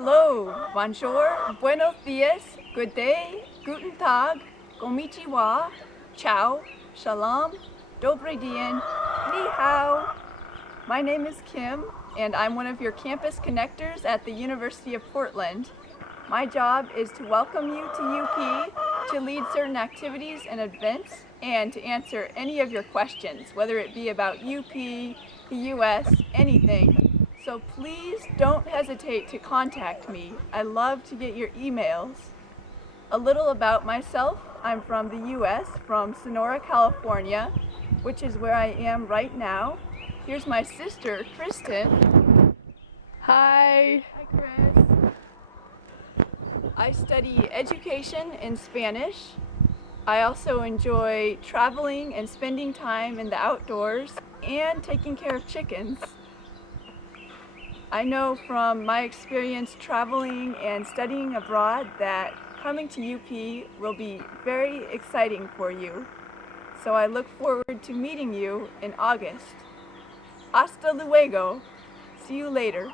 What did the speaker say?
Hello, bonjour, buenos dias, good day, guten tag, konnichiwa, ciao, shalom, dobry dien, ni hao. My name is Kim, and I'm one of your campus connectors at the University of Portland. My job is to welcome you to UP, to lead certain activities and events, and to answer any of your questions, whether it be about UP, the US, anything. So please don't hesitate to contact me. I love to get your emails. A little about myself. I'm from the US, from Sonora, California, which is where I am right now. Here's my sister, Kristen. Hi. Hi, Chris. I study education in Spanish. I also enjoy traveling and spending time in the outdoors and taking care of chickens. I know from my experience traveling and studying abroad that coming to UP will be very exciting for you. So I look forward to meeting you in August. Hasta luego. See you later.